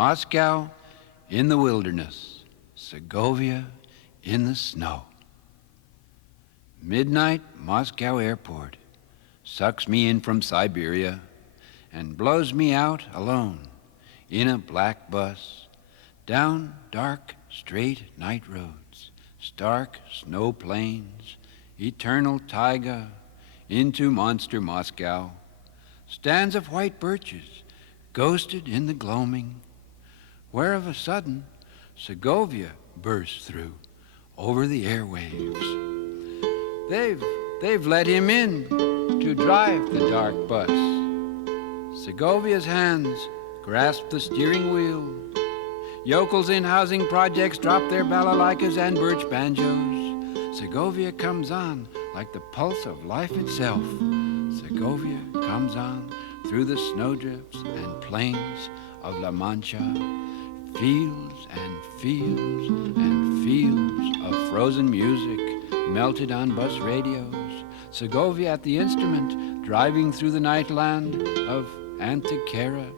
Moscow in the wilderness, Segovia in the snow. Midnight Moscow airport sucks me in from Siberia and blows me out alone in a black bus down dark, straight night roads, stark snow plains, eternal taiga, into monster Moscow. Stands of white birches, ghosted in the gloaming, where of a sudden Segovia bursts through over the airwaves. They've let him in to drive the dark bus. Segovia's hands grasp the steering wheel. Yokels in housing projects drop their balalaikas and birch banjos. Segovia comes on like the pulse of life itself. Segovia comes on through the snowdrifts and plains of La Mancha, fields and fields and fields of frozen music melted on bus radios. Segovia at the instrument, driving through the nightland of Antequera,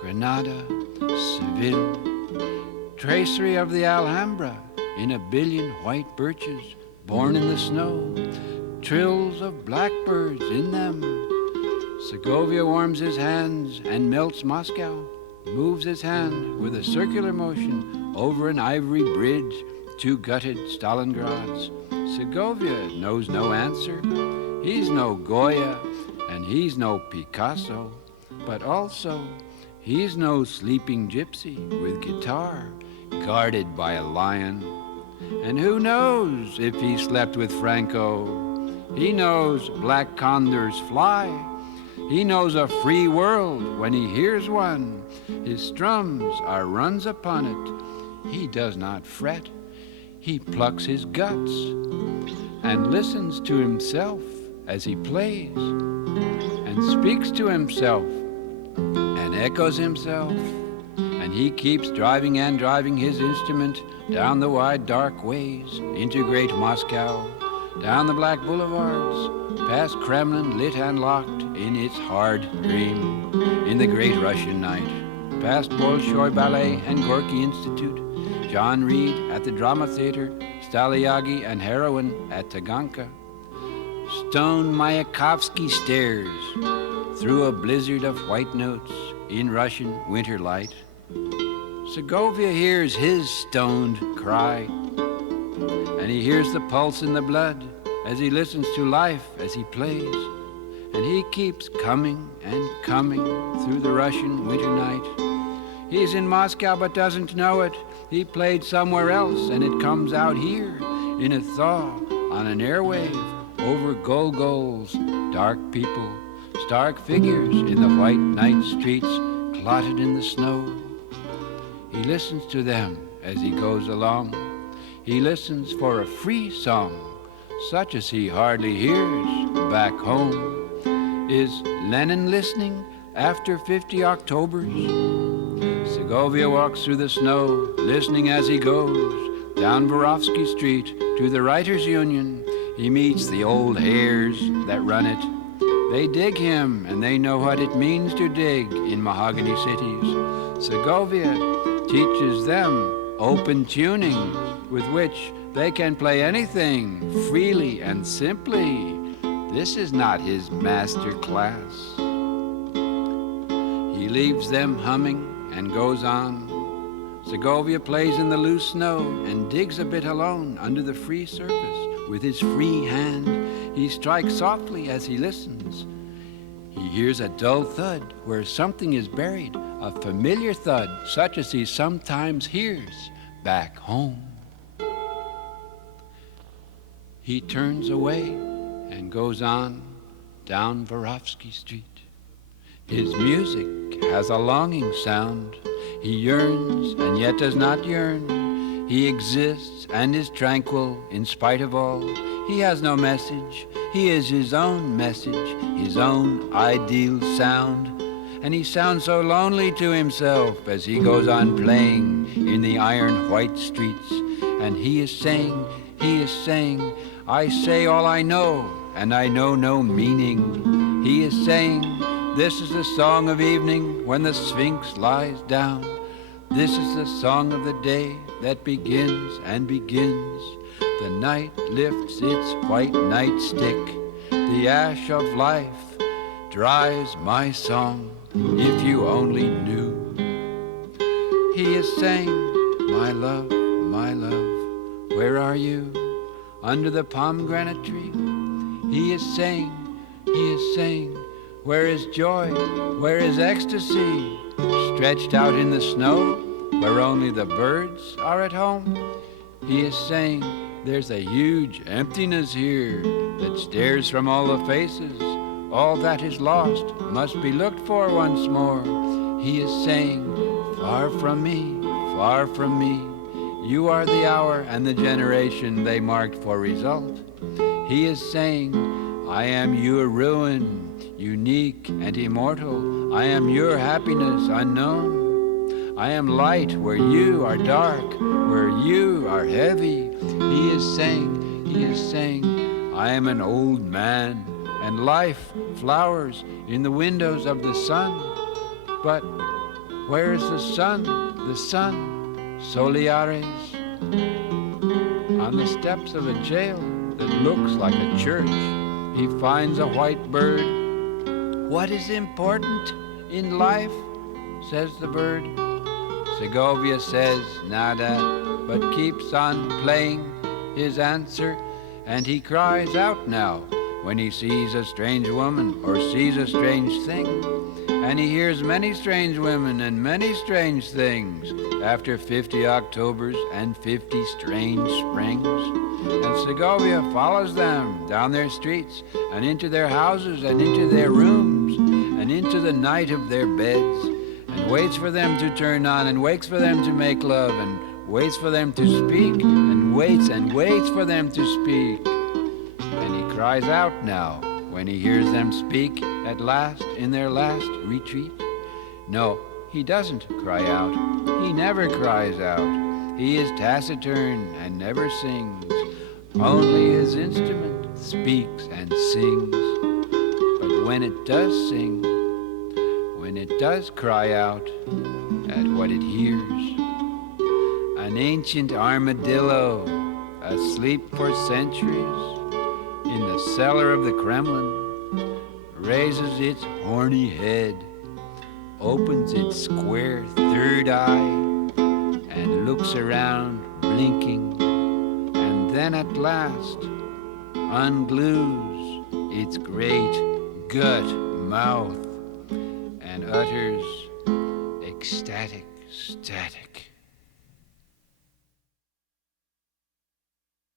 Granada, Seville. Tracery of the Alhambra in a billion white birches born in the snow. Trills of blackbirds in them. Segovia warms his hands and melts Moscow, moves his hand with a circular motion over an ivory bridge to gutted Stalingrads. Segovia knows no answer. He's no Goya and he's no Picasso, but also he's no sleeping gypsy with guitar guarded by a lion. And who knows if he slept with Franco? He knows black condors fly. He knows a free world when he hears one. His strums are runs upon it. He does not fret. He plucks his guts and listens to himself as he plays and speaks to himself and echoes himself. And he keeps driving and driving his instrument down the wide dark ways into great Moscow, down the black boulevards, past Kremlin lit and locked in its hard dream, in the great Russian night, past Bolshoi Ballet and Gorky Institute, John Reed at the Drama Theater, Staliagi and heroin at Taganka. Stone Mayakovsky stares through a blizzard of white notes in Russian winter light. Segovia hears his stoned cry, and he hears the pulse in the blood as he listens to life as he plays, and he keeps coming and coming through the Russian winter night. He's in Moscow but doesn't know it. He played somewhere else, and it comes out here in a thaw on an airwave over Gogol's dark people, stark figures in the white night streets clotted in the snow. He listens to them as he goes along. He listens for a free song, such as he hardly hears back home. Is Lenin listening after 50 Octobers? Segovia walks through the snow, listening as he goes, down Vorovsky Street to the Writers' Union. He meets the old hares that run it. They dig him, and they know what it means to dig in mahogany cities. Segovia teaches them open tuning with which they can play anything freely and simply. This is not his master class. He leaves them humming and goes on. Segovia plays in the loose snow and digs a bit alone under the free surface. With his free hand, he strikes softly as he listens. He hears a dull thud where something is buried, a familiar thud such as he sometimes hears back home. He turns away and goes on down Vorovsky Street. His music has a longing sound. He yearns and yet does not yearn. He exists and is tranquil in spite of all. He has no message. He is his own message, his own ideal sound. And he sounds so lonely to himself as he goes on playing in the iron white streets. And he is saying, I say all I know, and I know no meaning. He is saying, this is the song of evening when the Sphinx lies down. This is the song of the day that begins and begins. The night lifts its white nightstick. The ash of life dries my song, if you only knew. He is saying, my love, where are you? Under the pomegranate tree. He is saying, where is joy, where is ecstasy? Stretched out in the snow, where only the birds are at home. He is saying, there's a huge emptiness here that stares from all the faces. All that is lost must be looked for once more. He is saying, far from me, you are the hour and the generation they marked for result. He is saying, I am your ruin, unique and immortal. I am your happiness unknown. I am light where you are dark, where you are heavy. He is saying, I am an old man, and life flowers in the windows of the sun. But where is the sun, Soliares? On the steps of a jail that looks like a church, he finds a white bird. What is important in life? Says the bird. Segovia says nada, but keeps on playing his answer, and he cries out now when he sees a strange woman or sees a strange thing. And he hears many strange women and many strange things after 50 Octobers and 50 strange springs. And Segovia follows them down their streets and into their houses and into their rooms and into the night of their beds, and waits for them to turn on and waits for them to make love and waits for them to speak and waits for them to speak. And he cries out now when he hears them speak at last in their last retreat. No, he doesn't cry out. He never cries out. He is taciturn and never sings. Only his instrument speaks and sings. But when it does sing, when it does cry out at what it hears, an ancient armadillo asleep for centuries in the cellar of the Kremlin raises its horny head, opens its square third eye, and looks around blinking, and then at last unglues its great gut mouth and utters ecstatic static.